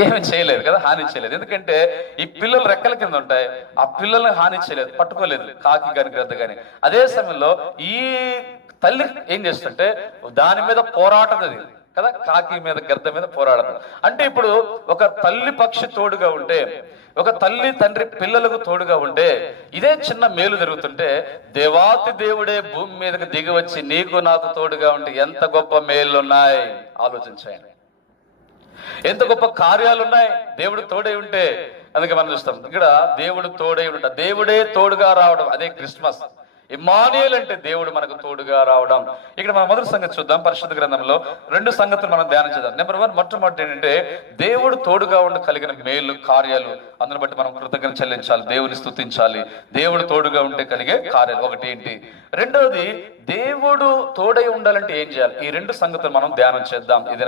ఏమి చేయలేదు కదా, హాని చేయలేదు. ఎందుకంటే ఈ పిల్లలు రెక్కల కింద ఉంటాయి, ఆ పిల్లల్ని హాని చేయలేదు, పట్టుకోలేదు కాకి గాని గద్ద గాని. అదే సమయంలో ఈ తల్లి ఏం చేస్తుంటే దాని మీద పోరాటది కదా, కాకి మీద గద్ద మీద పోరాడదు. అంటే ఇప్పుడు ఒక తల్లి పక్షి తోడుగా ఉంటే, ఒక తల్లి తండ్రి పిల్లలకు తోడుగా ఉంటే, ఇదే చిన్న మేలు జరుగుతుంటే దేవాతి దేవుడే భూమి మీదకి దిగి వచ్చి నీకు నాకు తోడుగా ఉంటే ఎంత గొప్ప మేలు ఉన్నాయి ఆలోచించాయని, ఎంత గొప్ప కార్యాలు ఉన్నాయి దేవుడు తోడై ఉంటే. అందుకే మనం చూస్తాం ఇక్కడ దేవుడు తోడై ఉంటా, దేవుడే తోడుగా రావడం, అదే క్రిస్మస్. ఇమ్మానుయేల్ అంటే దేవుడు మనకు తోడుగా రావడం. ఇక్కడ మనం మొదటి సంగతి చూద్దాం. పరిశుద్ధ గ్రంథంలో 2 సంగతులు మనం ధ్యానం చేద్దాం. నెంబర్ 1, మొట్టమొదటి ఏంటంటే దేవుడు తోడుగా ఉండి కలిగిన మేలు కార్యాలు, అందుని బట్టి మనం కృతజ్ఞత చెల్లించాలి, దేవుని స్తుతించాలి. దేవుడు తోడుగా ఉంటే కలిగే కార్యాలు ఒకటి ఏంటి, రెండవది దేవుడు తోడై ఉండాలంటే ఏం చేయాలి. ఈ 2 సంగతులు మనం ధ్యానం చేద్దాం. ఇదే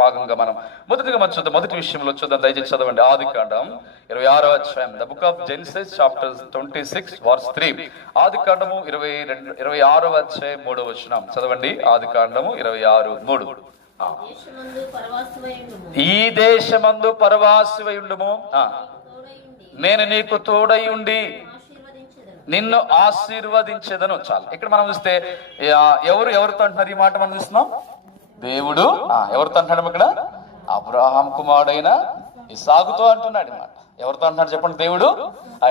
భాగంగా మనం మొదటిగా మనం చూద్దాం. మొదటి విషయంలో చూద్దాం, దయచేసి చదవండి. ఆదికాండం 26వ అధ్యాయం, the book of Genesis chapter 26 verse 3. ఆదికాండము 26వ అధ్యాయం 3వ వచనం చదవండి. ఆదికాండము 26:3. ఈ దేశమందు పరవాసివై ఉండుము, నేను నీకు తోడై ఉండి నిన్ను ఆశీర్వదించేదను. చాలు. ఇక్కడ మనం చూస్తే ఎవరితో అంటున్నారు ఈ మాట మనం చూస్తున్నాం? దేవుడు ఎవరితో అంటున్నాడు ఇక్కడ? అబ్రహాం కుమారుడైన ఇస్సాకుతో అంటున్నాడు మాట. ఎవరితో అంటున్నాడు చెప్పండి? దేవుడు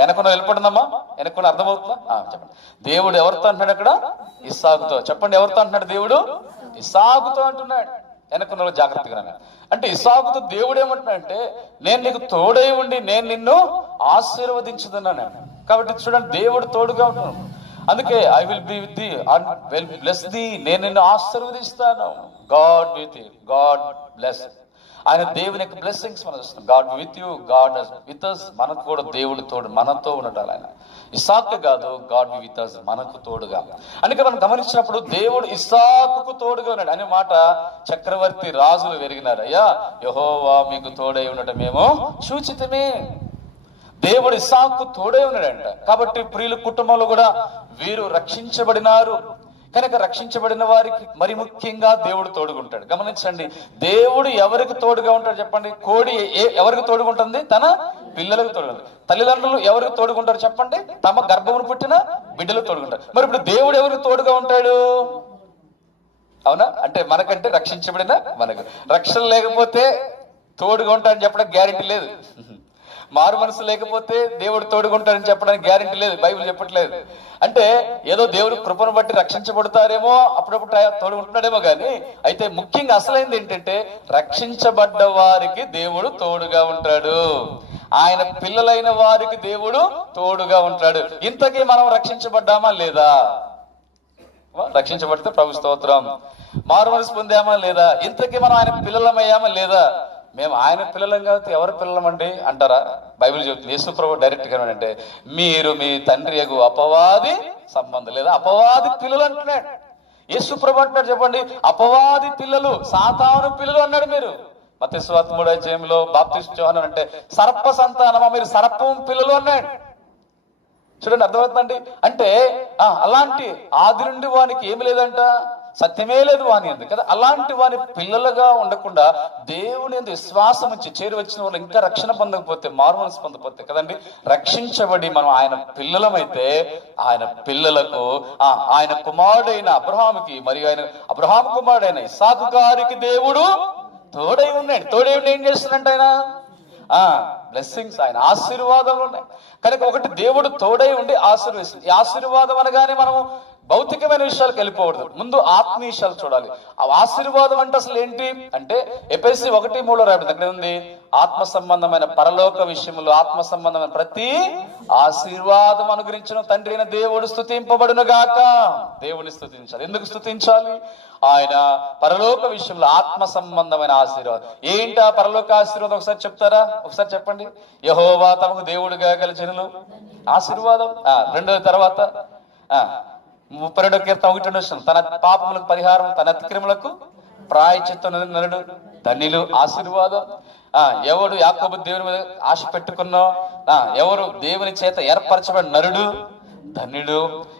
వెనకున్న వెళ్ళిపోతుందమ్మా, వెనకున్న అర్థమవుతుందా? చెప్పండి. దేవుడు ఎవరితో అంటున్నాడు అక్కడ? ఇస్సాకుతో. చెప్పండి, ఎవరితో అంటున్నాడు? దేవుడు ఇస్సాకుతో అంటున్నాడు. వెనకున్న జాగ్రత్తగా అంటే ఇస్సాకుతో దేవుడు ఏమంటున్నాడంటే నేను నీకు తోడై ఉండి నేను నిన్ను ఆశీర్వదించుతున్నాను. కాబట్టి చూడండి, దేవుడు తోడుగా ఉంటున్నాడు. అందుకే I will be with thee and will bless thee, నేను నిన్ను ఆశీర్వదిస్తాను. God with you, God bless. ఆయన దేవుని యొక్క బ్లెస్సింగ్స్ మనం చూస్తాం. God with you, God with us. మనకు కూడా దేవుడు తోడు, మనతో ఉండటాలు. ఆయన ఇస్సాకు కాదు, గాడ్ విత్ అస్, మనకు తోడుగా. అందుకే మనం గమనించినప్పుడు దేవుడు ఇస్సాకుకు తోడుగా ఉన్నాడు అనే మాట చక్రవర్తి రాజులు వెరిగినారు. అయ్యా యెహోవా మీకు తోడై ఉండటమేమో చూచితమే. దేవుడు ఇస్సాకు తోడై ఉన్నాడంట. కాబట్టి ప్రియుల కుటుంబంలో కూడా వీరు రక్షించబడినారు. కనుక రక్షించబడిన వారికి మరి ముఖ్యంగా దేవుడు తోడుగుంటాడు. గమనించండి, దేవుడు ఎవరికి తోడుగా ఉంటాడు చెప్పండి? కోడి ఎవరికి తోడుగుంటుంది? తన పిల్లలకు తోడుగుంటుంది. తల్లిదండ్రులు ఎవరికి తోడుగుంటారు చెప్పండి? తమ గర్భమును పుట్టిన బిడ్డలకు తోడుగుంటారు. మరి ఇప్పుడు దేవుడు ఎవరికి తోడుగా ఉంటాడు? అవునా? అంటే మనకంటే రక్షించబడిన మనకు. రక్షణ లేకపోతే తోడుగా ఉంటాడని చెప్పడానికి గ్యారెంటీ లేదు. మారు మనసు లేకపోతే దేవుడు తోడుకుంటాడని చెప్పడానికి గ్యారెంటీ లేదు. బైబిల్ చెప్పట్లేదు. అంటే ఏదో దేవుడు కృపను బట్టి రక్షించబడతారేమో, అప్పుడప్పుడు తోడుకుంటున్నాడేమో కానీ, అయితే ముఖ్యంగా అసలైంది ఏంటంటే రక్షించబడ్డ వారికి దేవుడు తోడుగా ఉంటాడు. ఆయన పిల్లలైన వారికి దేవుడు తోడుగా ఉంటాడు. ఇంతకీ మనం రక్షించబడ్డామా లేదా? రక్షించబడితే ప్రభు స్తోత్రం. మారు మనసు పొందామా లేదా? ఇంతకీ మనం ఆయన పిల్లలమయ్యామా లేదా? మేము ఆయన పిల్లలం కాబట్టి ఎవరి పిల్లలమండి అంటారా? బైబిల్ చెబుతుంది, యేసు ప్రభు డైరెక్ట్ గా అంటే మీరు మీ తండ్రి యగు అపవాది సంబంధం లేదా అపవాది పిల్లలు అంటున్నాడు. యేసు ప్రభు అంటున్నాడు చెప్పండి, అపవాది పిల్లలు, సాతాను పిల్లలు అన్నాడు. మీరు మత్తయి సువార్త 3వ అధ్యాయంలో బాప్తిస్మ యోహాను అంటే సర్ప సంతానమా, మీరు సర్పం పిల్లలు అన్నాడు. చూడండి, అర్థమవుతుందండి. అంటే అలాంటి ఆది నుండి వానికి ఏమి లేదంట, సత్యమే లేదు వాని ఉంది కదా. అలాంటి వాని పిల్లలుగా ఉండకుండా దేవుని యందు విశ్వాసం ఇచ్చి చేరి వచ్చిన వాళ్ళు ఇంకా రక్షణ పొందకపోతే, మారు మనసు పొందకపోతే కదండి రక్షించబడి మనం ఆయన పిల్లలమైతే, ఆయన పిల్లలకు ఆయన కుమారుడైన అబ్రహాముకి మరియు ఆయన అబ్రహాం కుమారుడైన ఇస్సాకు గారికి దేవుడు తోడై ఉన్నాడు. తోడై ఉండి ఏం చేస్తున్నట్టు ఆయన బ్లెస్సింగ్స్, ఆయన ఆశీర్వాదాలు ఉన్నాయి. కనుక ఒకటి, దేవుడు తోడై ఉండి ఆశీర్వదిస్తుంది. ఈ ఆశీర్వాదం అనగానే మనము భౌతికమైన విషయాలకు వెళ్ళిపోకూడదు, ముందు ఆత్మీయ విషయాలు చూడాలి. ఆ ఆశీర్వాదం అంటే అసలు ఏంటి అంటే ఎఫెసీ 1:3 రాబడింది. అక్కడ ఉంది, ఆత్మ సంబంధమైన పరలోక విషయంలో ఆత్మ సంబంధమైన ప్రతి ఆశీర్వాదం అనుగ్రహించిన తండ్రి అయిన దేవుడు స్తుతింపబడును గాక. దేవుని స్తుతించాలి. ఎందుకు స్తుతించాలి? ఆయన పరలోక విషయంలో ఆత్మ సంబంధమైన ఆశీర్వాదం. ఏంటి ఆ పరలోక ఆశీర్వాదం? ఒకసారి చెప్తారా? ఒకసారి చెప్పండి. యెహోవా తమకు దేవుడుగా గల జనులు ఆశీర్వాదం. రెండవ తర్వాత 32వ కీర్తన 1 తన పాపములకు పరిహారం, తన అతిక్రమలకు ప్రాయశ్చిత్తం నరుడు ధన్యులు ఆశీర్వాదం. ఎవడు యాకోబు దేవుని మీద ఆశ పెట్టుకున్నా, ఎవరు దేవుని చేత ఏర్పరచబడిన నరుడు ధన్యుడు.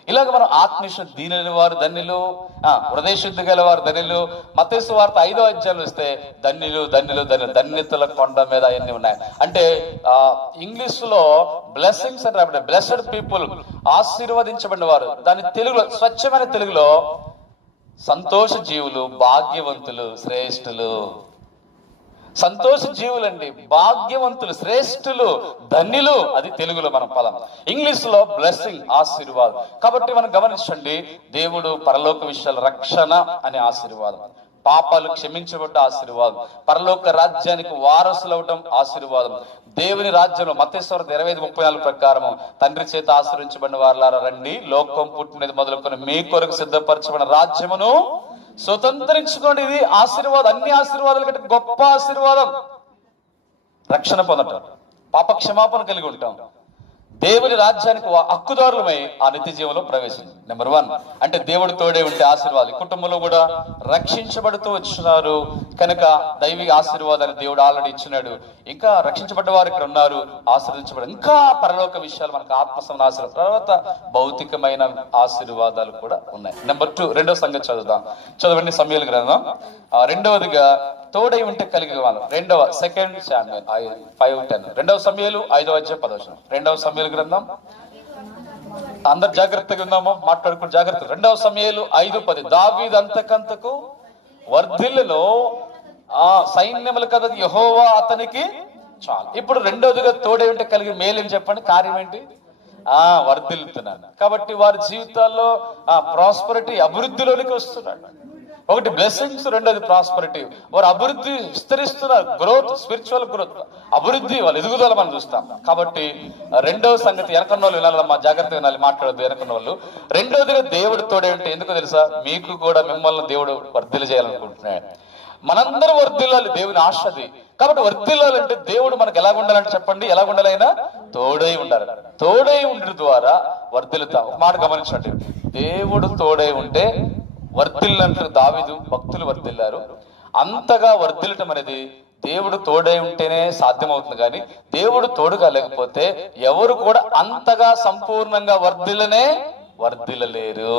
ఇలాగ మనం ఆత్మీయ దీనుల వారు ధన్యులు, హృదయ శుద్ధి గల వారు ధన్యులు. మత్తయి సువార్త 5వ అధ్యాయం వస్తే ధన్యులు ధన్యులు ధన్యులు, ధన్యతల కొండ మీద అవన్నీ ఉన్నాయి. అంటే ఇంగ్లీష్ లో బ్లెస్సింగ్స్ అంటే బ్లెస్డ్ పీపుల్, ఆశీర్వదించబడిన వారు. దాని తెలుగులో, స్వచ్ఛమైన తెలుగులో సంతోష జీవులు, భాగ్యవంతులు, శ్రేష్ఠులు. సంతోష జీవులండి, భాగ్యవంతులు, శ్రేష్ఠులు, ధన్యులు, అది తెలుగులో మన పదం. ఇంగ్లీష్ లో బ్లెస్సింగ్, ఆశీర్వాదం. కాబట్టి మనం గమనించండి, దేవుడు పరలోక విషయాలు, రక్షణ అనే ఆశీర్వాదం, పాపాలు క్షమించబడ్డ ఆశీర్వాదం, పరలోక రాజ్యానికి వారసులు అవటం ఆశీర్వాదం, దేవుని రాజ్యంలో మత్తయి సువార్త 25:34 ప్రకారం తండ్రి చేత ఆశీర్వించబడిన వారులారా రండి, లోకం పుట్టినది మొదలుకొని మీ కొరకు సిద్ధపరచబడిన రాజ్యమును స్వతంత్రించుకోండి. ఇది ఆశీర్వాదం, అన్ని ఆశీర్వాదాల కంటే గొప్ప ఆశీర్వాదం. రక్షణ పొందటం, పాప క్షమాపణ కలిగి ఉంటాం, దేవుని రాజ్యానికి హక్కుదారులమై ఆ నిత్య జీవంలో ప్రవేశించింది. నెంబర్ 1 అంటే దేవుడు తోడే ఉంటే ఆశీర్వాదాలు. కుటుంబంలో కూడా రక్షించబడుతూ వచ్చినారు కనుక దైవిక ఆశీర్వాదాన్ని దేవుడు ఆల్రెడీ ఇచ్చినాడు. ఇంకా రక్షించబడ్డ వారు ఇక్కడ ఉన్నారు, ఆశీర్వదించబడి, ఇంకా పరలోక విషయాలు మనకు ఆత్మసమైన ఆశీర్వాదం, తర్వాత భౌతికమైన ఆశీర్వాదాలు కూడా ఉన్నాయి. నెంబర్ 2 రెండవ సంగతి చదవండి సమూయేలు గ్రంథం. రెండవదిగా తోడై ఉంటే కలిగే వాళ్ళు. 2 శామ్యూయల్ 5:10, 2 సమూయేలు 5వ అధ్యాయం 10వ వచనం. 2 సమూయేలు గ్రంథం, అందరు జాగ్రత్తగా ఉన్నాము, మాట్లాడుకుని జాగ్రత్త. 2 సమూయేలు 5:10, దావీదు అంతకంతకు వర్ధిల్లును, సైన్యముల కదా యెహోవా అతనికి చాలు. ఇప్పుడు రెండవదిగా తోడై ఉంటే కలిగే మేలు చెప్పండి, కార్యం ఏంటి? వర్ధిల్లుతున్నాను. కాబట్టి వారి జీవితాల్లో ప్రాస్పరిటీ, అభివృద్ధిలోనికి వస్తున్నాడు. ఒకటి బ్లెస్సింగ్స్, రెండోది ప్రాస్పరిటీ. వారు అభివృద్ధి విస్తరిస్తున్నారు, గ్రోత్, స్పిరిచువల్ గ్రోత్, అభివృద్ధి, వాళ్ళ ఎదుగుదల మనం చూస్తాం. కాబట్టి రెండవ సంగతి, వెనకన్న వాళ్ళు వినాలమ్మా, జాగ్రత్తగా వినాలి, మాట్లాడద్దు వెనకన్న వాళ్ళు. రెండోదిగా దేవుడు తోడే ఉంటే ఎందుకో తెలుసా? మీకు కూడా మిమ్మల్ని దేవుడు వర్ధిల్ల చేయాలనుకుంటున్నాడు. మనందరూ వర్ధిల్లాలి, దేవుని ఆశది. కాబట్టి వర్ధిల్లాలంటే దేవుడు మనకు ఎలాగ ఉండాలంటే చెప్పండి, ఎలాగ ఉండాలైనా తోడై ఉండాలి. తోడై ఉండడం ద్వారా వర్ధిల్లుతాం. ఒక మాట గమనించండి, దేవుడు తోడై ఉంటే వర్ధిల్లంటే దావీదు భక్తులు వర్ధిల్లారు. అంతగా వర్ధిల్లటం అనేది దేవుడు తోడై ఉంటేనే సాధ్యమవుతుంది. కానీ దేవుడు తోడుగా లేకపోతే ఎవరు కూడా అంతగా సంపూర్ణంగా వర్ధిల్లలేరు.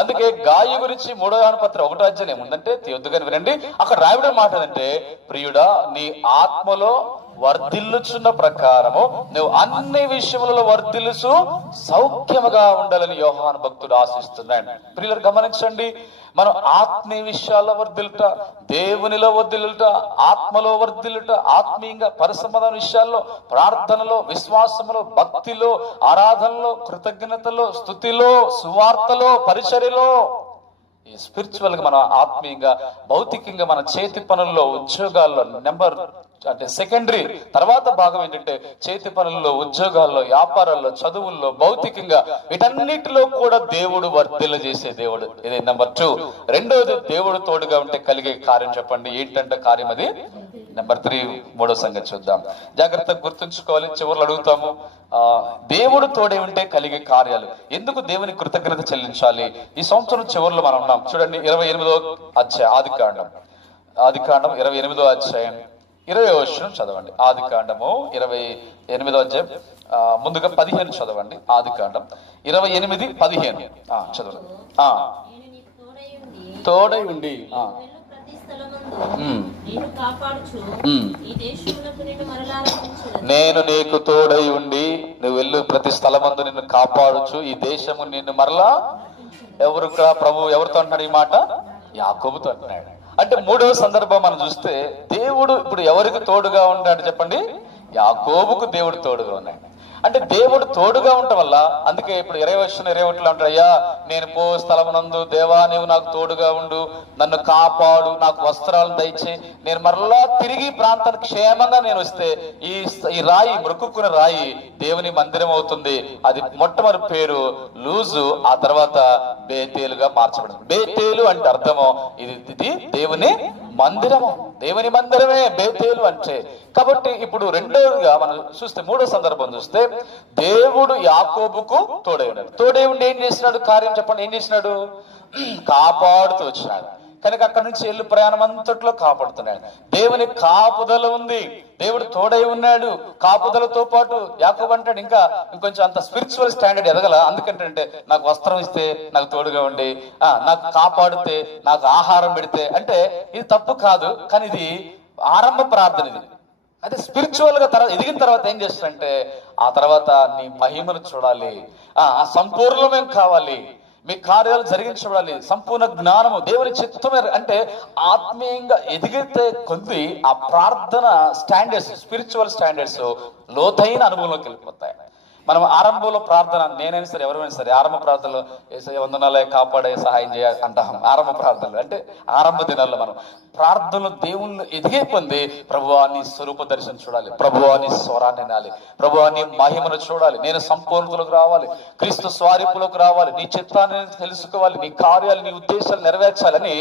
అందుకే గాయి గురించి 3వ యోహాను పత్రిక 1వ అధ్యాయం ఏముందంటే, తీయొద్దుగాని వినండి, అక్కడ రాయడం మాట అంటే, ప్రియుడా నీ ఆత్మలో వర్ధిల్లుచున్న ప్రకారము నువ్వు అన్ని విషయములలో వర్ధిల్లుచు సౌఖ్యముగా ఉండాలని యోహాను భక్తుడు ఆశిస్తున్నాడు. ప్రియులు గమనించండి, మనం ఆత్మీయ విషయాల్లో వర్ధిల్లుట, దేవునిలో వర్ధిల్లుట, ఆత్మలో వర్ధిల్లుట, ఆత్మీయంగా పరిసంబంధ విషయాల్లో, ప్రార్థనలో, విశ్వాసములో, భక్తిలో, ఆరాధనలో, కృతజ్ఞతలో, స్తుతిలో, సువార్తలో, పరిచర్యలో, ఈ స్పిరిచువల్ గా మన ఆత్మీయంగా, భౌతికంగా మన చేతి పనుల్లో, ఉద్యోగాల్లో, నెంబర్ అంటే సెకండరీ, తర్వాత భాగం ఏంటంటే చేతి పనుల్లో, ఉద్యోగాల్లో, వ్యాపారాల్లో, చదువుల్లో, భౌతికంగా, వీటన్నిటిలో కూడా దేవుడు వర్ధిల్ల చేసే దేవుడు. ఇది నెంబర్ 2. రెండోది దేవుడు తోడుగా ఉంటే కలిగే కార్యం చెప్పండి, ఏంటంటే కార్యం అది. నెంబర్ 3 మూడో సంగతి చూద్దాం, జాగ్రత్తగా గుర్తుంచుకోవాలి, చివరిలో అడుగుతాము. దేవుడు తోడే ఉంటే కలిగే కార్యాలు. ఎందుకు దేవుని కృతజ్ఞత చెల్లించాలి? ఈ సంవత్సరం చివరిలో మనం ఉన్నాం. చూడండి 28వ అధ్యాయం ఆదికాండం 28వ అధ్యాయం 20వ వచనం చదవండి. ఆదికాండము 28వ అధ్యాయం ముందుగా 15 చదవండి. ఆదికాండం 28:15 చదవండి. తోడై ఉండి నేను నీకు తోడై ఉండి నువ్వు వెళ్ళు ప్రతి స్థలమందు నిన్ను కాపాడుచు ఈ దేశము నిన్ను మరలా. ఎవరు ప్రభు ఎవరితో అంటున్నాడు ఈ మాట? యాకోబుతో అంటున్నాడు. అంటే 3వ సందర్భం మనం చూస్తే దేవుడు ఇప్పుడు ఎవరికి తోడుగా ఉన్నాడు చెప్పండి? యాకోబుకు దేవుడు తోడుగా ఉన్నాడు. అంటే దేవుడు తోడుగా ఉండటం వల్ల, అందుకే ఇప్పుడు 21 అంటాడు, అయ్యా నేను పో స్థలమునందు దేవా నీవు నాకు తోడుగా ఉండు, నన్ను కాపాడు, నాకు వస్త్రాలను దయచే, నేను మరలా తిరిగి ప్రాంతానికి క్షేమంగా నేను వస్తే ఈ రాయి, మృక్కున్న రాయి దేవుని మందిరం అవుతుంది. అది మొట్టమొదటి పేరు లూజు, ఆ తర్వాత బేతేలుగా మార్చబడింది. బేతేలు అంటే అర్థము ఇది దేవుని మందిరము, దేవుని మందిరమే బేతేలు అంటే. కాబట్టి ఇప్పుడు రెండోదిగా మనం చూస్తే 3వ సందర్భం చూస్తే దేవుడు యాకోబుకు తోడై ఉన్నాడు. తోడై ఉండి ఏం చేసినాడు? కార్యం చెప్పండి, ఏం చేసినాడు? కాపాడుతూ వచ్చినాడు. కనుక అక్కడి నుంచి వెళ్ళి ప్రయాణం అంతట్లో కాపాడుతున్నాడు. దేవుని కాపుదల ఉంది, దేవుడు తోడై ఉన్నాడు. కాపుదలతో పాటు యాకోబు అంటాడు ఇంకా ఇంకొంచెం అంత స్పిరిచువల్ స్టాండర్డ్ ఎదగల. అందుకంటే నాకు వస్త్రం ఇస్తే నాకు తోడుగా ఉండి, నాకు కాపాడితే, నాకు ఆహారం పెడితే, అంటే ఇది తప్పు కాదు, కానీ ఇది ఆరంభ ప్రార్థన. ఇది అదే స్పిరిచువల్ గా ఎదిగిన తర్వాత ఏం చేస్తాడంటే ఆ తర్వాత నీ మహిమను చూడాలి, సంపూర్ణమేం కావాలి, మీ కార్యాలు జరిగించబడాలి, సంపూర్ణ జ్ఞానము, దేవుని చిత్తమే. అంటే ఆత్మీయంగా ఎదిగితే కొద్ది ఆ ప్రార్థన స్టాండర్డ్స్, స్పిరిచువల్ స్టాండర్డ్స్ లోతైన అనుభవంలోకి వెళ్ళిపోతాయి. మనం ఆరంభంలో ప్రార్థన, నేనైనా సరే ఎవరైనా సరే ఆరంభ ప్రార్థనలో యేసయ్య వందనాలే, కాపాడే, సహాయం చేయ అంటాం. ఆరంభ ప్రార్థనలు అంటే ఆరంభ దినాల్లో మనం ప్రార్థనలు దేవుళ్ళు ఎదిగే పొంది ప్రభువా నీ స్వరూప దర్శనం చూడాలి, ప్రభువా నీ స్వరాన్ని వినాలి, ప్రభువా నీ మహిమను చూడాలి, నేను సంపూర్ణతలోకి రావాలి, క్రీస్తు స్వరూపులోకి రావాలి, నీ చిత్తాన్ని తెలుసుకోవాలి, నీ కార్యాలు, నీ ఉద్దేశాలు నెరవేర్చాలని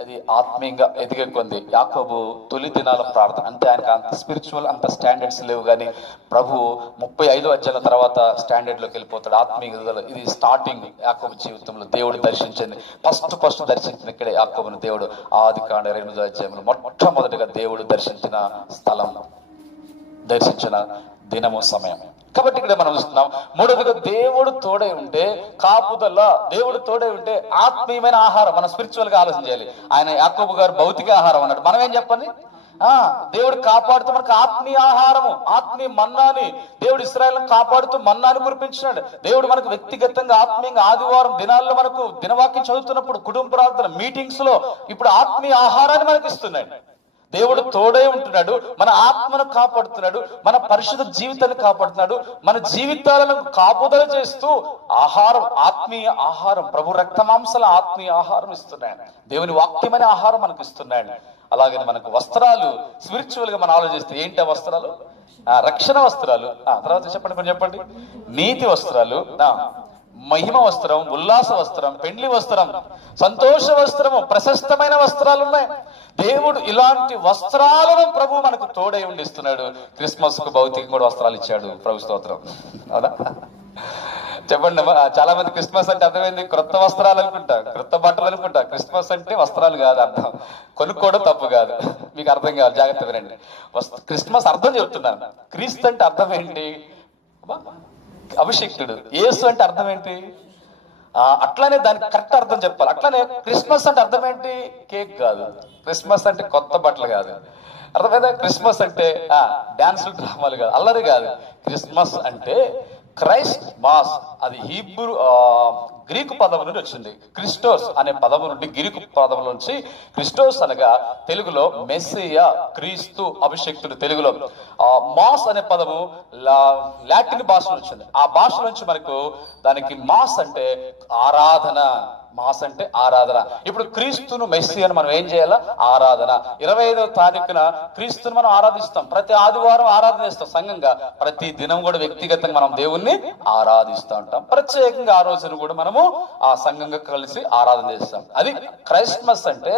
అది ఆత్మీయంగా ఎదిగే కొంది. యాకోబు తొలి దినాల ప్రార్థన అంటే ఆయనకు అంత స్పిరిచువల్ అంత స్టాండర్డ్స్ లేవు, కానీ ప్రభు 35 అధ్యాయాల తర్వాత స్టాండర్డ్ లోకి వెళ్ళిపోతాడు. ఆత్మీయ ఇది స్టార్టింగ్ యాకోబు జీవితంలో దేవుడు దర్శించింది. ఫస్ట్ దర్శించింది ఇక్కడే యాకోబుని దేవుడు. ఆదికాండ 8వ అధ్యాయంలో మొట్టమొదటిగా దేవుడు దర్శించిన స్థలం, దర్శించిన దినము, సమయం. కాబట్టి ఇక్కడ మనం చూస్తున్నాం. మూడవదిగా దేవుడు తోడై ఉంటే కాపుదల, దేవుడు తోడై ఉంటే ఆత్మీయమైన ఆహారం. మనం స్పిరిచువల్ గా ఆలోచన చేయాలి. ఆయన యాకోబు గారు భౌతిక ఆహారం అన్నాడు, మనం ఏం చెప్పండి? దేవుడు కాపాడుతూ మనకు ఆత్మీయ ఆహారము, ఆత్మీయ మన్నాని దేవుడు ఇశ్రాయేలును కాపాడుతూ మన్నాను కురిపించినాడు. దేవుడు మనకు వ్యక్తిగతంగా ఆత్మీయంగా ఆదివారం దినాల్లో మనకు దినవాక్యం చదువుతున్నప్పుడు, కుటుంబ ప్రార్థన మీటింగ్స్ లో ఇప్పుడు ఆత్మీయ ఆహారాన్ని మనకు ఇస్తున్నాడు. దేవుడు తోడే ఉంటున్నాడు, మన ఆత్మను కాపాడుతున్నాడు, మన పరిశుద్ధ జీవితాన్ని కాపాడుతున్నాడు, మన జీవితాలను కాపుదల చేస్తూ ఆహారం, ఆత్మీయ ఆహారం, ప్రభు రక్తమాంసాల ఆత్మీయ ఆహారం ఇస్తున్నాడు. దేవుని వాక్యమైన ఆహారం మనకు ఇస్తున్నాడు. అలాగే మనకు వస్త్రాలు, స్పిరిచువల్ గా మనం ఆలోచిస్తే ఏంటి ఆ వస్త్రాలు? రక్షణ వస్త్రాలు. తర్వాత చెప్పండి, నీతి వస్త్రాలు, మహిమ వస్త్రం, ఉల్లాస వస్త్రం, పెండ్లి వస్త్రం, సంతోష వస్త్రము, ప్రశస్తమైన వస్త్రాలు ఉన్నాయి. దేవుడు ఇలాంటి వస్త్రాలను ప్రభు మనకు తోడై ఉండిస్తున్నాడు. క్రిస్మస్ కు భౌతికంగా కూడా వస్త్రాలు ఇచ్చాడు, ప్రభు స్తోత్రం. అవునా? చెప్పండి. చాలా మంది క్రిస్మస్ అంటే అర్థమైంది క్రొత్త వస్త్రాలు అనుకుంటా, క్రొత్త బట్టలు అనుకుంటా. క్రిస్మస్ అంటే వస్త్రాలు కాదు అర్థం, కొనుక్కోవడం తప్పు కాదు. మీకు అర్థం కావాలి, జాగ్రత్త వినండి. క్రిస్మస్ అర్థం చెప్తున్నాను. క్రీస్తు అంటే అర్థం ఏంటి? అభిషిక్తుడు. యేసు అంటే అర్థం ఏంటి? అట్లానే దానికి కరెక్ట్ అర్థం చెప్పాలి. అట్లానే క్రిస్మస్ అంటే అర్థం ఏంటి? కేక్ కాదు. క్రిస్మస్ అంటే కొత్త బట్టలు కాదు. అర్థమైందా? క్రిస్మస్ అంటే డాన్సులు, డ్రామాలు కాదు, అల్లరి కాదు. క్రిస్మస్ అంటే క్రైస్ట్ మాస్. అది హీబ్రూ గ్రీకు పదం నుండి వచ్చింది. క్రిస్టోస్ అనే పదము నుండి, గ్రీకు పదం నుంచి క్రిస్టోస్ అనగా తెలుగులో మెస్సియా, క్రీస్తు, అభిషేక్తుడు. తెలుగులో మాస్ అనే పదము లాటిన్ భాష నుంచి వచ్చింది. ఆ భాష నుంచి మనకు దానికి మాస్ అంటే ఆరాధన, మాస్ అంటే ఆరాధన. ఇప్పుడు క్రీస్తును, మెస్సియాను మనం ఏం చేయాలా? ఆరాధన. 25వ తారీఖున క్రీస్తును మనం ఆరాధిస్తాం. ప్రతి ఆదివారం ఆరాధన చేస్తాం సంఘంగా. ప్రతి దినం కూడా వ్యక్తిగతంగా మనం దేవుణ్ణి ఆరాధిస్తూ ఉంటాం. ప్రత్యేకంగా ఆ రోజును కూడా మనము ఆ సంఘంగా కలిసి ఆరాధన చేస్తాం. అది క్రైస్మస్ అంటే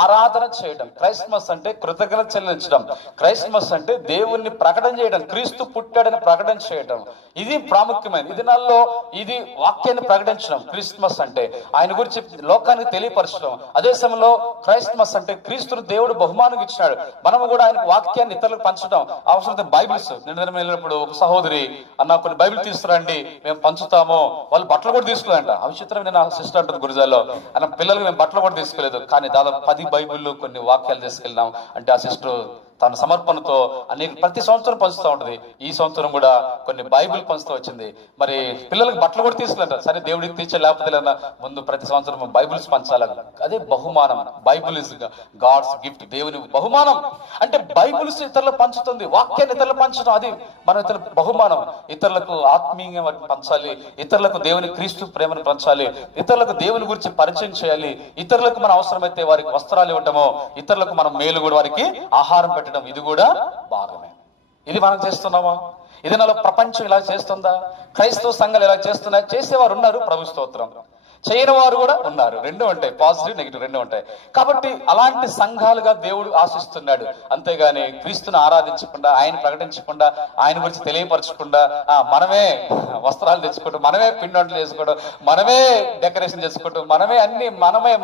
ఆరాధన చేయడం. క్రైస్మస్ అంటే కృతజ్ఞత చెల్లించడం. క్రైస్మస్ అంటే దేవుణ్ణి ప్రకటన చేయడం, క్రీస్తు పుట్టాడని ప్రకటన చేయడం. ఇది ప్రాముఖ్యమైనది. ఈ దినాల్లో ఇది వాక్యాన్ని ప్రకటించడం. క్రిస్మస్ అంటే ఆయన గురించి లోకానికి తెలియపరచడం. అదే సమయంలో క్రైస్మస్ అంటే క్రీస్తును దేవుడు బహుమానం ఇచ్చినాడు, మనము కూడా ఆయన వాక్యాన్ని ఇతరులకు పంచడం. అవసరమైతే బైబిల్స్, నిన్న వెళ్ళినప్పుడు ఒక సహోదరి అన్న కొన్ని బైబిల్ తీసుకురండి, మేము పంచుతాము. వాళ్ళు బట్టలు కూడా తీసుకురంట. అవిచిత్రం. నేను సిస్టర్ అంటుంది గురుజాలో, అన్న పిల్లలకి మేము బట్టలు కూడా తీసుకోలేదు, కానీ దాదాపు 10 బైబిళ్ళు కొన్ని వాక్యాలు తీసుకెళ్ళినాం. అంటే ఆ సిస్టర్ తన సమర్పణతో ప్రతి సంవత్సరం పంచుతూ ఉంటది. ఈ సంవత్సరం కూడా కొన్ని బైబిల్ పంచుతూ వచ్చింది. మరి పిల్లలకు బట్టలు కూడా తీసుకెళ్ళంట. సరే దేవుడికి తీర్చే, లేకపోతే ముందు ప్రతి సంవత్సరం బైబిల్స్ పంచాలి. అదే బహుమానం. బైబిల్ ఇస్ గాడ్స్ గిఫ్ట్, దేవుని బహుమానం. అంటే బైబిల్స్ ఇతరులకు పంచుతుంది, వాక్యాన్ని ఇతరులకు పంచడం, అది మన ఇతరుల బహుమానం. ఇతరులకు ఆత్మీయంగా పంచాలి, ఇతరులకు దేవుని క్రీస్తు ప్రేమను పంచాలి, ఇతరులకు దేవుని గురించి పరిచయం చేయాలి, ఇతరులకు మన అవసరమైతే వారికి వస్త్రాలు ఇవ్వటము, ఇతరులకు మనం మేలు కూడా వారికి ఆహారం పెట్టడం. ఇది కూడా భాగమే. ఇది మనం చేస్తున్నామా? ఇది నాలో ప్రపంచం ఇలా చేస్తుందా? క్రైస్తవ సంఘాలు ఇలా చేస్తున్నాయి? చేసేవారు ఉన్నారు, ప్రభు స్తోత్రం. చేయని వారు కూడా ఉన్నారు. రెండు ఉంటాయి, పాజిటివ్ నెగిటివ్ రెండు ఉంటాయి. కాబట్టి అలాంటి సంఘాలుగా దేవుడు ఆశిస్తున్నాడు. అంతేగాని క్రీస్తుని ఆరాధించకుండా, ఆయన ప్రకటించకుండా, ఆయన గురించి తెలియపరచకుండా మనమే వస్త్రాలు తెచ్చుకోవడం, మనమే పిండి వంటలు చేసుకోవడం, మనమే డెకరేషన్ చేసుకోవడం, మనమే అన్ని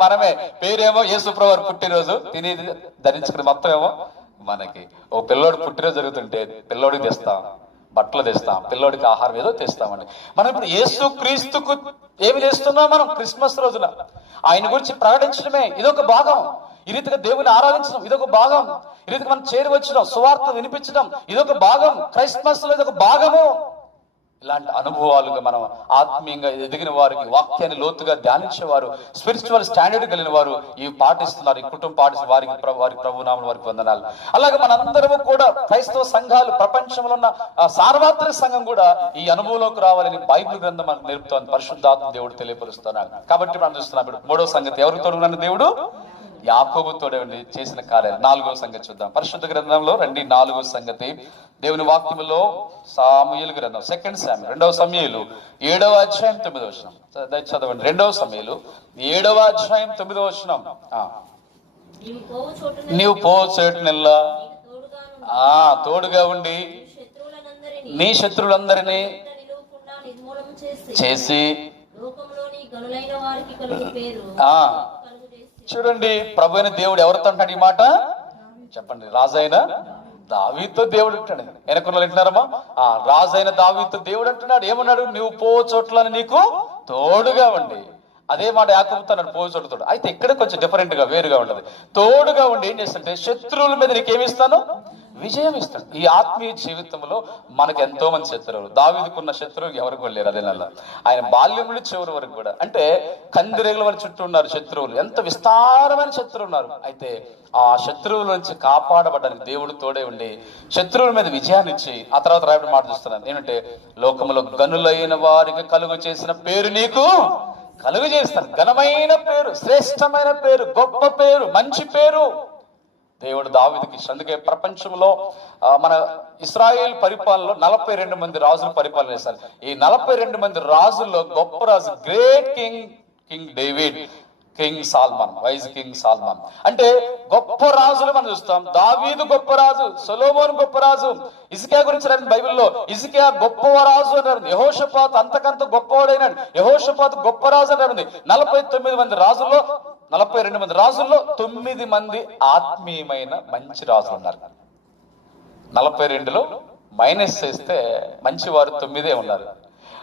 మనమే పేరేమో యేసుప్రభు వారి పుట్టినరోజు తినేది ధరించుకుని మొత్తం ఏమో మనకి. ఓ పిల్లోడు పుట్టినరోజు జరుగుతుంటే పిల్లోడికి తెస్తాం, బట్టలు తెస్తాం, పిల్లోడికి ఆహారం ఏదో తెస్తామండి. మనం ఇప్పుడు యేసు క్రీస్తుకు ఏమి చేస్తున్నాం? మనం క్రిస్మస్ రోజున ఆయన గురించి ప్రకటించడమే ఇదొక భాగం. ఈ రీతిగా దేవుని ఆరాధించడం ఇదొక భాగం. ఈ రీతిగా మనం చేరువచ్చడం, సువార్త వినిపించడం ఇదొక భాగం. క్రైస్మస్ లో ఇదొక భాగము. ఇలాంటి అనుభవాలుగా మనం ఆత్మీయంగా ఎదిగిన వారికి, వాక్యాన్ని లోతుగా ధ్యానించేవారు, స్పిరిచువల్ స్టాండర్డ్ కలిగిన వారు ఇవి పాటిస్తున్నారు. ఈ కుటుంబం పాటిస్తున్న వారికి ప్రభునామం వారికి వందనాలు. అలాగే మనందరము కూడా క్రైస్తవ సంఘాలు, ప్రపంచంలో ఉన్న సార్వత్రిక సంఘం కూడా ఈ అనుభవంలోకి రావాలని బైబిల్ గ్రంథం మనకు నేర్పుతోంది. పరిశుద్ధాత్మ దేవుడు తెలియపరుస్తున్నాడు. కాబట్టి మనం చూస్తున్నాం ఇప్పుడు మూడవ సంగతి, ఎవరికి తోడున్న దేవుడు? యాకోబుతోడే చేసిన కార్యాలు. 4వ సంగతి చూద్దాం. పరిశుద్ధ గ్రంథంలో రండి, 4వ సంగతి దేవుని వాక్యములో సాముయేలు గ్రంథం, 2 సామ్యూయల్ 2వ సమూయేలు 7వ అధ్యాయం 9వ వచనం. చదవండి. 2వ సమూయేలు 7వ అధ్యాయం 9వ వచనం. నీవు పో చోటునెల్లా తోడుగా ఉండి నీ శత్రువులందరినీ చేసి చూడండి. ప్రభు అయిన దేవుడు ఎవరితో అంటాడు ఈ మాట? చెప్పండి. రాజైన దావీదుతో దేవుడు అంటాడు. వెనకున్న వింటున్నారమ్మా? రాజైన దావీదుతో దేవుడు అంటున్నాడు. ఏమన్నాడు? నువ్వు పో చోట్ల నీకు తోడుగా ఉండి. అదే మాట యాకోబుతో అన్నాడు, పో చోటుతోడు. అయితే ఇక్కడ కొంచెం డిఫరెంట్ గా, వేరుగా ఉంటది. తోడుగా ఉండి ఏం చేస్తుంటే శత్రువుల మీద నీకేమిస్తాను? విజయం ఇస్తాడు. ఈ ఆత్మీయ జీవితంలో మనకు ఎంతో మంది శత్రువులు. దావీదుకున్న శత్రువులు ఎవరికి వెళ్ళారు? అదే నెల ఆయన బాల్యం నుండి చివరి వరకు కూడా, అంటే కందిరేగుల వారి చుట్టూ ఉన్నారు శత్రువులు. ఎంత విస్తారమైన శత్రువులు ఉన్నారు. అయితే ఆ శత్రువుల నుంచి కాపాడబడడానికి దేవుడు తోడే ఉండి శత్రువుల మీద విజయాన్ని ఇచ్చి ఆ తర్వాత రాయడం మాట చూస్తున్నాను. ఏమంటే లోకములో గనులైన వారికి కలుగు చేసిన పేరు నీకు కలుగు చేస్తాను. ఘనమైన పేరు, శ్రేష్టమైన పేరు, గొప్ప పేరు, మంచి పేరు దేవుడు దావీదుకి. అందుకే ప్రపంచంలో మన ఇశ్రాయేల్ పరిపాలనలో 42 మంది రాజులు పరిపాలన చేశారు. ఈ 42 మంది రాజుల్లో గొప్ప రాజు great king David, king Solomon, wise king Solomon. అంటే గొప్ప రాజులు మనం చూస్తాం. దావీదు గొప్ప రాజు, సొలొమోను గొప్ప రాజు. హిజ్కియా గురించి బైబిల్లో హిజ్కియా గొప్ప రాజు అన్నారు. యెహోషాపాతు అంతకంత గొప్పవాడైనాడు. యెహోషాపాతు గొప్ప రాజు అన్నారు. 49 మంది రాజుల్లో 42 మంది రాజుల్లో 9 మంది ఆత్మీయమైన మంచి రాజులు ఉన్నారు. 42లో మైనస్ చేస్తే మంచి వారు 9 ఉన్నారు.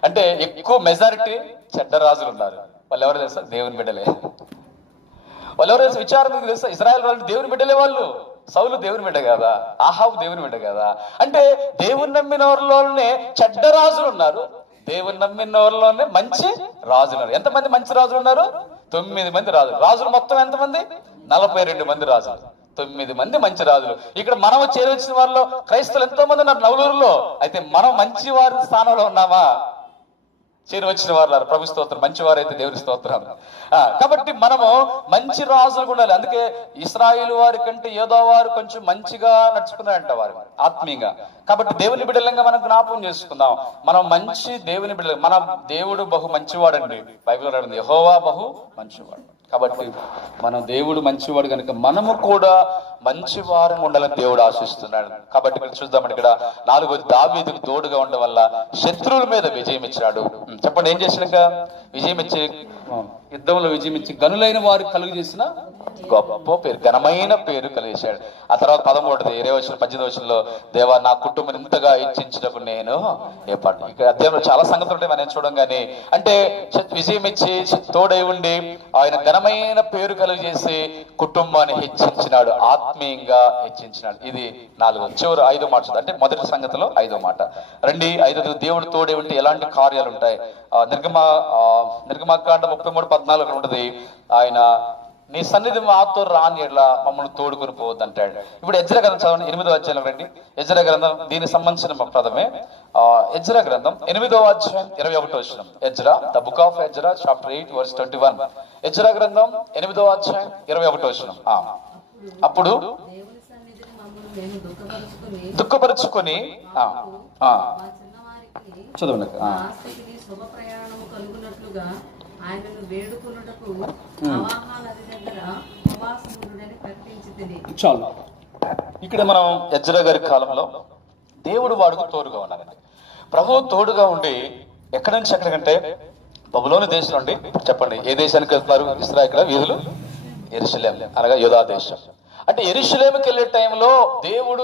అంటే ఎక్కువ మెజారిటీ చెడ్డ రాజులు ఉన్నారు. వాళ్ళు ఎవరు తెలుసా? దేవుని బిడ్డలే. వాళ్ళు ఎవరు తెలుసా? విచారణ తెలుసా? ఇశ్రాయేల్ వాళ్ళు దేవుని బిడ్డలే. వాళ్ళు సౌలు దేవుని బిడ్డ కదా, ఆహాబు దేవుని బిడ్డ కదా. అంటే దేవుని నమ్మిన వారిలోనే చెడ్డ రాజులు ఉన్నారు, దేవుని నమ్మిన వారిలోనే మంచి రాజులు ఉన్నారు. ఎంతమంది మంచి రాజులు ఉన్నారు? 9 మంది రాజులు. రాజులు మొత్తం ఎంతమంది? 42 మంది రాజులు, 9 మంది మంచి రాజులు. ఇక్కడ మనం చేరవచ్చిన వారిలో క్రైస్తవులు ఎంతో మంది ఉన్నారు నవలూరులో. అయితే మనం మంచి వారి స్థానంలో ఉన్నామా? చేరువచ్చిన వారు ప్రభు స్తోత్రం. మంచి వారైతే దేవుని స్తోత్రం. కాబట్టి మనము మంచి రాజులు ఉండాలి. అందుకే ఇశ్రాయేలు వారి కంటే యోధా వారు కొంచెం మంచిగా నడుచుకున్నారంట వారు ఆత్మీయంగా. కాబట్టి దేవుని బిడ్డలంగా మనం జ్ఞాపకం చేసుకుందాం. మనం మంచి దేవుని బిడ్డలు. మన దేవుడు బహు మంచివాడండి. బైబిల్ రాయండి, యెహోవా బహు మంచివాడు. కాబట్టి మనం దేవుడు మంచివాడు కనుక మనము కూడా మంచి వారం ఉండాలని దేవుడు ఆశిస్తున్నాడు. కాబట్టి ఇక్కడ చూద్దామండి. ఇక్కడ 4వది దావీదుకు తోడుగా ఉండడం వల్ల శత్రువుల మీద విజయం ఇచ్చాడు. చెప్పండి, ఏం చేసినాక? విజయం ఇచ్చి, యుద్ధంలో విజయం ఇచ్చి గనులైన వారు కలుగు చేసిన గొప్ప పేరు, ఘనమైన పేరు కలిగేశాడు. ఆ తర్వాత 13వ 18వ వచనంలో దేవా నా కుటుంబం ఇంతగా హెచ్చించినప్పుడు నేను ఏ పాట. ఇక్కడ అధ్యాయంలో చాలా సంగతులు ఉంటాయి మనం చూడం. కానీ అంటే విజయం ఇచ్చి తోడై ఉండి ఆయన ఘనమైన పేరు కలుగు చేసి కుటుంబాన్ని హెచ్చించినాడు, ఆత్మీయంగా హెచ్చించినాడు. ఇది 4వ. చివరి 5వ మాట. అంటే మొదటి సంగతిలో 5వ మాట. రండి, 5వ దేవుడు తోడే ఉంటే ఎలాంటి కార్యాలు ఉంటాయి? నిర్గమకాండం 33:14 ఉంటది. ఆయన నీ సన్నిధి మాతో రాని ఎట్లా మమ్మల్ని తోడుకొని పోవద్దు అంటాడు. ఇప్పుడు ఎజ్రా గ్రంథం చదవండి, 8వ అధ్యాయం రండి. ఎజ్రా గ్రంథం దీనికి సంబంధించిన పదమే. ఎజ్రా గ్రంథం 8వ అధ్యాయం 21వ వచనం. Ezra, the book of Ezra, chapter 8 verse 21. Ezra గ్రంథం 8వ అధ్యాయం 21వ వచనం. అప్పుడు దుఃఖపరుచుకొని చదవండి. ఆయనను వేడుకొనుటకు అవాహా నది దగ్గర ఉపవాసముండుడని ప్రకటించితిని. చాలు. ఇక్కడ మనం ఎజ్రా గారి కాలంలో దేవుడు వాడుకు తోడుగా ఉన్నారండి. ప్రభువు తోడుగా ఉండి ఎక్కడి నుంచి ఎక్కడికంటే బబులోను దేశం నుండి, చెప్పండి ఏ దేశానికి వెళ్తున్నారు ఇశ్రాయేలు వీధులు? యెరూషలేం అనగా యూదా దేశం. అంటే యెరూషలేముకి వెళ్ళే టైంలో దేవుడు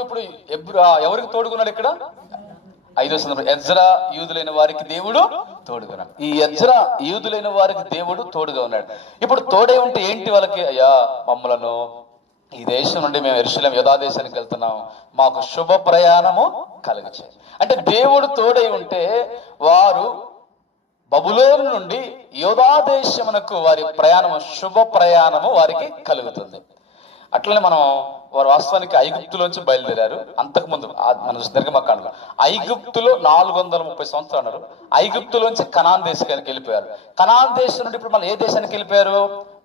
ఇప్పుడు ఎవరికి తోడుగున్నాడు? ఇక్కడ 5వ సందర్భం ఎజ్రా యూదులైన వారికి దేవుడు తోడుగున్నాడు. ఈ ఎజ్రా యూదులైన వారికి దేవుడు తోడుగా ఉన్నాడు. ఇప్పుడు తోడే ఉంటే ఏంటి వాళ్ళకి? అయ్యా మమ్మలను ఈ దేశం నుండి మేము యెరూషలేం యూదా దేశానికి వెళ్తున్నాం, మాకు శుభ ప్రయాణము కలుగచే. అంటే దేవుడు తోడై ఉంటే వారు బబులోను నుండి యూదా దేశమునకు వారి ప్రయాణము శుభ ప్రయాణము వారికి కలుగుతుంది. అట్లనే మనం వారు వాస్తవానికి ఐగుప్తులోంచి బయలుదేరారు. అంతకుముందు మన నిర్గమకాండలో ఐగుప్తులో 430 సంవత్సరాలు అన్నారు. ఐగుప్తులోంచి కనాన్ దేశానికి వెళ్ళిపోయారు. కనాన్ దేశం నుండి ఇప్పుడు మళ్ళీ ఏ దేశానికి వెళ్ళిపోయారు?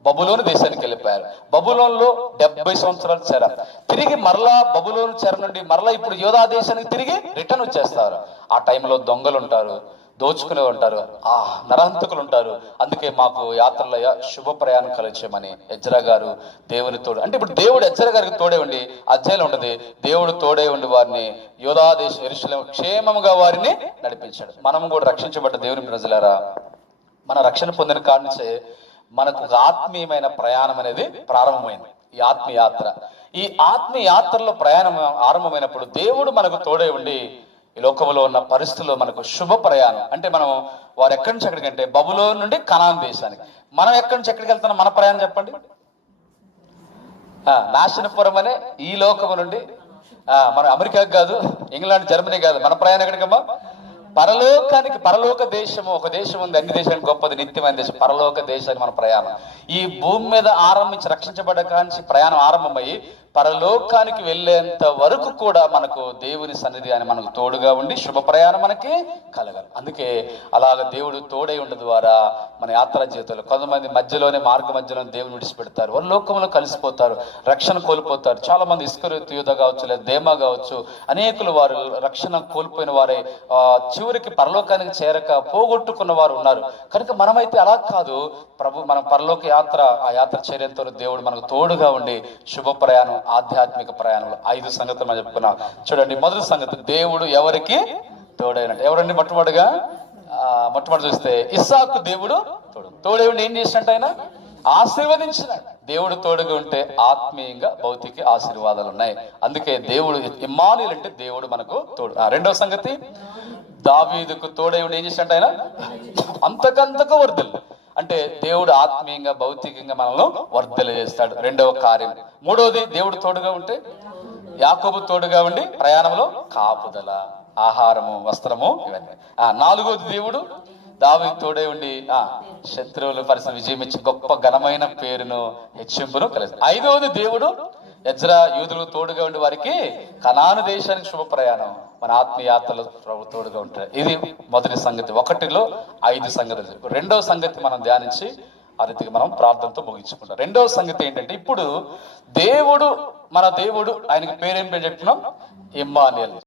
బబులోను దేశానికి వెళ్ళిపోయారు. బబులోనులో 70 సంవత్సరాలు చేరారు. తిరిగి మరలా బబులోను చెర నుండి మరలా ఇప్పుడు యోధా దేశానికి తిరిగి రిటర్న్ వచ్చేస్తారు. ఆ టైంలో దొంగలు ఉంటారు, దోచుకునే ఉంటారు, నరహంతకులు ఉంటారు. అందుకే మాకు యాత్రలో శుభ ప్రయాణం కలిగించమని ఎజ్రా గారు దేవుని తోడు. అంటే ఇప్పుడు దేవుడు ఎజ్రా గారికి తోడే ఉండి అధ్యాయంలో ఉండదు, దేవుడు తోడే ఉండి వారిని యోధా దేశం యెరూషలేము క్షేమముగా వారిని నడిపించాడు. మనము కూడా రక్షించబడ్డ దేవుని ప్రజలారా, మన రక్షణ పొందిన కాడి నుంచే మనకు ఆత్మీయమైన ప్రయాణం అనేది ప్రారంభమైంది. ఈ ఆత్మీయ యాత్ర, ఈ ఆత్మీయ యాత్రలో ప్రయాణం ఆరంభమైనప్పుడు దేవుడు మనకు తోడే ఉండి ఈ లోకంలో ఉన్న పరిస్థితుల్లో మనకు శుభ ప్రయాణం. అంటే మనం వారు ఎక్కడి నుంచి ఎక్కడికంటే బబులోను నుండి కనాన్ దేశానికి. మనం ఎక్కడి నుంచి ఎక్కడికి వెళ్తున్నాం? మన ప్రయాణం చెప్పండి. నాశనపురం అనే ఈ లోకము నుండి మన అమెరికాకి కాదు, ఇంగ్లాండ్, జర్మనీ కాదు, మన ప్రయాణం ఎక్కడికమ్మా? పరలోకానికి. పరలోక దేశము ఒక దేశం ఉంది, అన్ని దేశానికి గొప్పది, నిత్యమైన దేశం పరలోక దేశానికి మన ప్రయాణం. ఈ భూమి మీద ఆరంభించి రక్షించబడ్డ కాంచి ప్రయాణం ఆరంభమయ్యి పరలోకానికి వెళ్ళేంత వరకు కూడా మనకు దేవుని సన్నిధి అని మనకు తోడుగా ఉండి శుభ ప్రయాణం మనకి కలగాలి. అందుకే అలాగ దేవుడు తోడై ఉండదు ద్వారా మన యాత్రా జీవితంలో కొంతమంది మధ్యలోనే మార్గ మధ్యలోనే దేవుని విడిచిపెడతారు, వాళ్ళు లోకంలో కలిసిపోతారు, రక్షణ కోల్పోతారు. చాలా మంది ఇస్కరియోతు యూదా కావచ్చు, లేదా దేమా కావచ్చు, అనేకులు వారు రక్షణ కోల్పోయిన వారే చివరికి పరలోకానికి చేరక పోగొట్టుకున్న వారు ఉన్నారు. కనుక మనమైతే అలా కాదు, ప్రభు మనం పరలోక యాత్ర, ఆ యాత్ర చేరేంత దేవుడు మనకు తోడుగా ఉండి శుభ ప్రయాణం, ఆధ్యాత్మిక ప్రయాణంలో 5 సంగతులు మనం చెప్పుకున్నాం. చూడండి, మొదటి సంగతి దేవుడు ఎవరికి తోడైనట్టు. ఎవరండి? మొట్టమొదటి చూస్తే ఇస్సాకు దేవుడు తోడై ఉండి ఏం చేసినట్టు? ఆయన ఆశీర్వదించినాడు. దేవుడు తోడుగా ఉంటే ఆత్మీయంగా భౌతిక ఆశీర్వాదాలు ఉన్నాయి. అందుకే దేవుడు ఇమ్మానుయేలు అంటే దేవుడు మనకు తోడు. రెండవ సంగతి, దావీదుకు తోడై ఉండి ఏం చేసినట్టు? ఆయన అంతకంతకు వర్ధలు. అంటే దేవుడు ఆత్మీయంగా భౌతికంగా మనల్ని వర్ధలు చేస్తాడు. రెండవ కార్యం. మూడవది, దేవుడు తోడుగా ఉంటే యాకోబు తోడుగా ఉండి ప్రయాణంలో కాపుదల, ఆహారము, వస్త్రము, ఇవన్నీ. నాలుగవది, దేవుడు దావీదు తోడే ఉండి శత్రువుల పరిస్థితి విజయం ఇచ్చి గొప్ప ఘనమైన పేరును హెచ్చింపును కలిసి. ఐదవది, దేవుడు ఎజ్రా యూదులు తోడుగా ఉండి వారికి కనాను దేశానికి శుభ ప్రయాణం, మన ఆత్మీయ యాత్రలో ప్రభు తోడుగా ఉంటారు. ఇది మొదటి సంగతి. 1లో 5 సంగతులు. రెండవ సంగతి మనం ధ్యానించి ఆ రీతిగా మనం ప్రార్థనతో ముగించుకుంటాం. రెండవ సంగతి ఏంటంటే, ఇప్పుడు దేవుడు, మన దేవుడు, ఆయనకి పేరేం పేరు చెప్తున్నాం? ఇమ్మానుయేలు.